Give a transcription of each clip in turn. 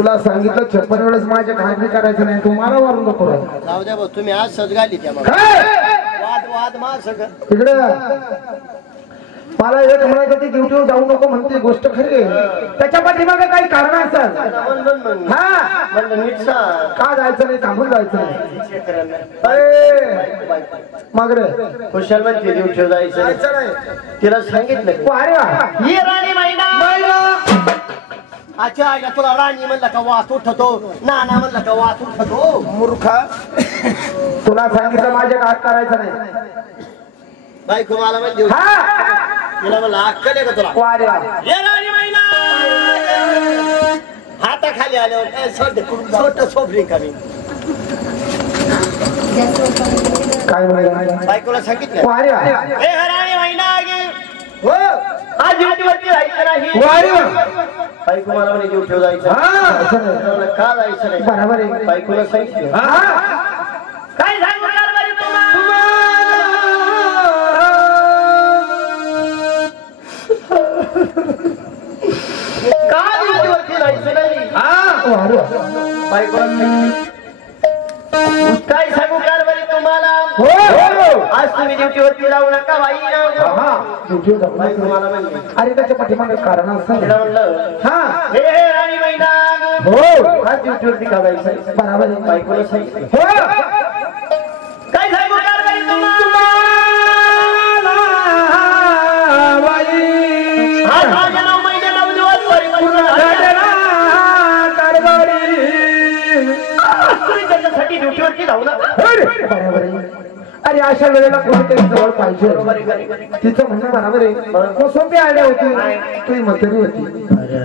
तुला सांगितलं 56 वेळेस माझ्या घागरी करायचं नाही तू मला वारून नको जाऊ द्या भाऊ तुम्ही आज सजगाली त्या वाद मा सगळं इकडे मला एक म्हणायचं ती ड्युटीवर जाऊ नको म्हणते गोष्ट खरी त्याच्या पाठीमागे काही कारण असतात का जायचं नाही थांबून जायचं नाही मग रे खुशाल म्हणते ड्युटीवर जायचं नाही तिला सांगितलं अरे ये राणी महिना अच्छा तुला राणी म्हणलं का वास उठतो नाना म्हणलं का वास उठतो मूर्खा तुला सांगितलं माझ्या घात करायचं नाही बायको मला म्हणजे तिला म्हणलं अक्कल आहे का तुला ये राणी महिना हाताखाली आल्यावर छोट सोबरी का मी काय म्हणाला बायकोला सांगितलं राणी महिना आज ड्युटीवरती जायचं नाही बायको मला म्हणे ड्युटीवर जायचं का जायचं नाही बरोबर आहे बायकोला सांगितलं काय सांगू का ड्युटीवरती जायचं नाही बायकोला काय सांगू कारभारी तुम्हाला आज तुम्ही ड्युटीवरती जाऊ नका बाई अरे त्याच्या पाठीमागे कारण असं हे राणी महिना आज ड्युटीवरती का जायचं बरोबर बायकोला सांगितलं काय सांगू कारभारी तुम्हाला आज 9 महिने 9 दिवस परिपूर्ण त्याच्यासाठी ड्युटीवरती जाऊ ना बरोबर आहे अरे अशा वेळेला कोणीतरी जवळ पाहिजे तिचं म्हणणं बरोबर आहे सोपी आयडिया होती तुझी म्हातारी होती अरे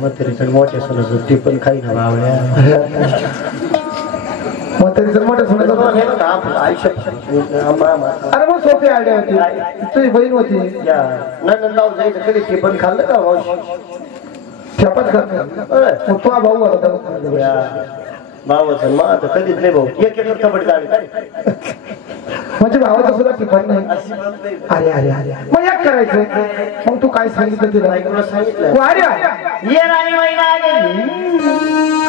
म्हातारीचं मोठ्या सणाचं ते पण काही ना बावड्या म्हातारीचं मोठ्या सणाचं अरे मग सोपी आयडिया होती तुझी बहीण होती नंदनगाव जायचं कधी ते पण खाल्लं का शपथ कर तू भाऊ होता भावाचं मग आता कधीच नाही भाऊ एक कबड्डी काढली काय म्हणजे भावाचं सुद्धा टिफन नाही अरे अरे अरे मग एक करायचं मग तू काय सांगितलं तिला बायकोला सांगितलं ये राणी महिना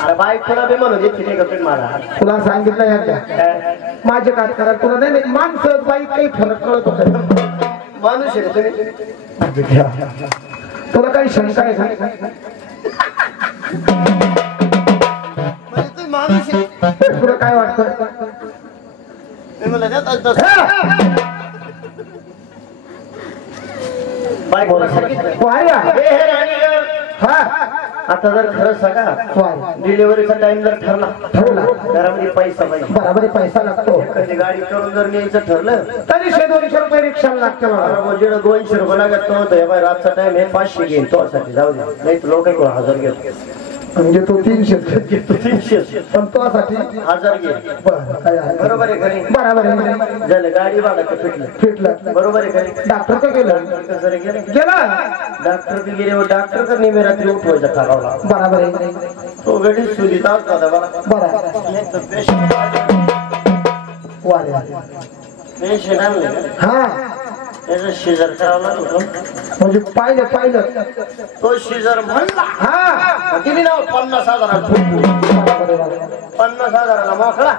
अरे बायकोला बी म्हणू देत नाही कपडे मला तुला सांगितलं एकदा माझे काय करा तुला नाही माणसं बाई काही फरक कळत होत माणूस आहे तुम्ही तुला काही शंका आहे का तुला काय वाटतं आता जर खरं सांगा डिलिव्हरीचा टाइम जर ठरला घरामध्ये पैसा पाहिजे बराबर पैसा लागतो कधी गाडी करून जर न्यायचं ठरलं तरी 100-200 रुपये रिक्षाला लागते मला 200 रुपये लागत तो रातचा टाइम हे 500 घेईन तो साठी जाऊ दे नाही तर लोक 1000 घेतो म्हणजे तो 300 पण तो साठी 1000 घे बरोबर आहे घरी बरोबर आहे झालं गाडी भाडं फिटलं बरोबर आहे घरी डॉक्टर का गेला डॉक्टर बी गेले डॉक्टर तर नेहमी रात्री उठवायचा ठरवला बरोबर आहे तो गडी सुविधा होता बरोबर पेशंट आणले हा त्याचं शिजर करावं लागलं म्हणजे पाहिलं तो शिजर म्हणला हा किती नाव 50,000 मोकळा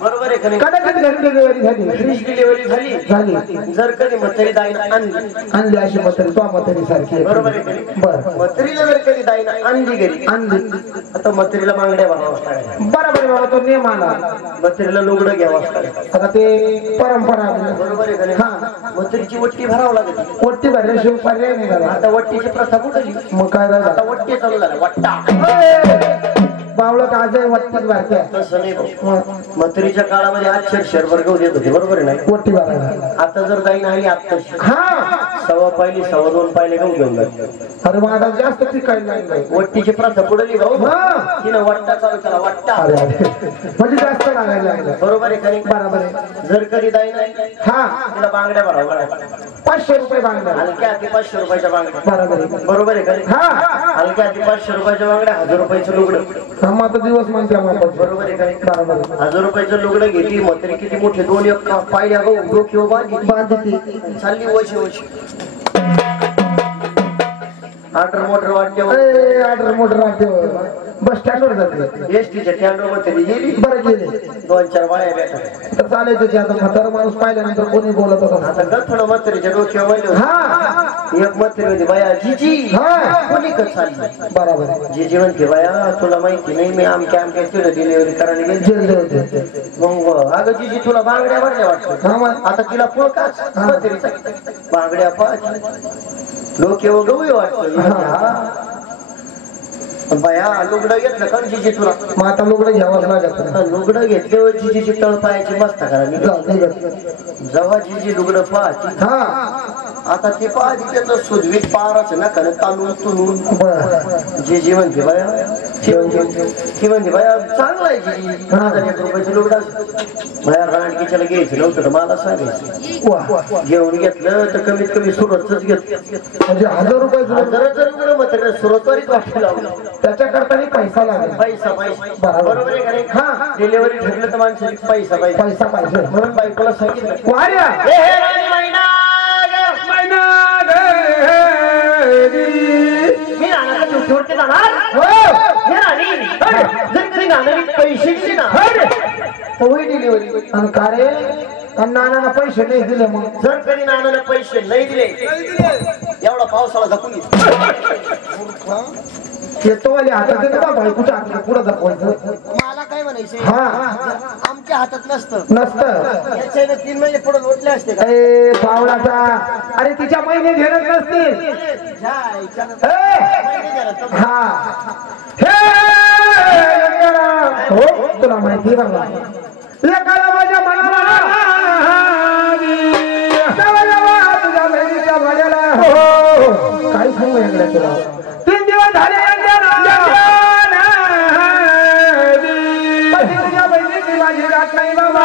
बरोबर आहे खरी कदाचित घरी डिलिव्हरी झाली फ्रीज डिलिव्हरी झाली जर कधी म्हातारी दाईनं आणली अशी म्हातारी तो म्हातारी सारखी बरोबर आहे बरं म्हातारीला जर कधी दाईनं आणली घरी आता म्हातारीला बांगड्या बनवावं लागेल बरोबर बाबा तो नियम आला म्हातारीला लुगडं घ्यावं लागेल आता ते परंपरा बरोबर आहे खरी म्हातारीची वट्टी भरावं लागेल वट्टी भरल्याशिवाय पर्याय नाही झाला आता वट्टीची प्रथा कुठली मग काय झालं आता वट्टी चालू झालं वट्टा बावळत आजही वट्टीच भरते तसं नाही म्हातारीच्या काळामध्ये आज शरभर गहू देत होते बरोबर आहे नाही वट्टी भरायला आता जर जाईन आणि आता सव्वा पाहिली 2.5 पाहिले गहू घेऊन जाते अरे मग आता जास्त पिकायला वट्टीची प्रथा पुढली भाऊ तिनं वट्टा चालू केला वट्टा म्हणजे जास्त लागायला लागलं बरोबर आहे खरी बरोबर आहे जर कधी जाईन तिला बांगड्या भरावं लागेल 500 रुपये बांगड्या हलक्या हाती 500 रुपयाच्या बांगड्या बरोबर आहे बरोबर आहे खरी हलक्या हाती 500 रुपयाच्या बांगड्या 1000 रुपयाचं लुगडं आता दिवस म्हणते बरोबर आहे खरी 1000 रुपयाचं लुगडं घेतली म्हातारी किती मोठे 2 पायल्या गहू डोक्यावर बांधते चालली वशी ऑर्डर मोटर वाटते ऑर्डर मोटर वाटते बस स्टँडवर जाते एसटीच्या स्टँडवर मध्ये गेली बरं गेले 2-4 बाया भेटतात तर चालायचं की आता म्हातारा माणूस पाहिल्यानंतर कोणी बोलत होता आता गं थोडं म्हातारीच्या डोक्यावर हा एक म्हातारी होती बाया जीजी कोणी कच चालली बरोबर जीजी म्हणते बाया तुला माहिती नाही मी आमच्या तुला डिलिव्हरी करायला गेले मग अगं जीजी तुला बांगड्या भरल्या वाटतं आता तिला पोळकाच म्हातारीचा बांगड्या पाच लोक येऊ गवळी वाटतं बाया लुगडं घेतलं का जीजी तुला मग आता लुगडं घ्यावंच लागत लुगडं घेतल्यावर जीजीची तळ पायाची मस्त करा जेव्हा जीजी लुगडं पाहती आता ते पाहती त्याचं सुधवीत पाराच ना कारण तालून तुलून जीजी म्हणते बाया ती म्हणते बाया चांगला आहे जीजी 1000 रुपयाची लुगडा बाया रानकीच्याला घ्यायचं नव्हतं तर मला सांगायचं घेऊन घेतलं तर कमीत कमी सुरतच घेतलं म्हणजे 1000 रुपये लुगडं मात्र सुरतवारीच वाटू लावलं त्याच्याकरता पैसा लागेल पैसा बरोबर आहे का नाही हा डिलिव्हरी ठरलं तर माणसाची पैसा पाहिजे म्हणून बायकोला सांगितलं मी राणाला ड्युटीवरती जाणार हे राणी जर कधी नानाने पैसे दिले ना होई डिलिव्हरी आणि का रे नानाला पैसे नाही दिले मग जर कधी नानाने पैसे नाही दिले एवढा पावसाळा झाकून येतो वाले हातात येतो का बायकोच्या हातात पुढे दाखवायचं मला काय म्हणायचं हा आमच्या हातात नसतं याच्या 3 महिने पुढे लोटले असते का पावलाचा अरे तिच्या महिने घेणच नसतील हा हो तुला माहिती बघा एकाला माझ्या मनाला तुझ्या बहिणीच्या भाड्याला काय सांगू याकडे तुला 3 दिवस झाले माझी रात नाही बाबा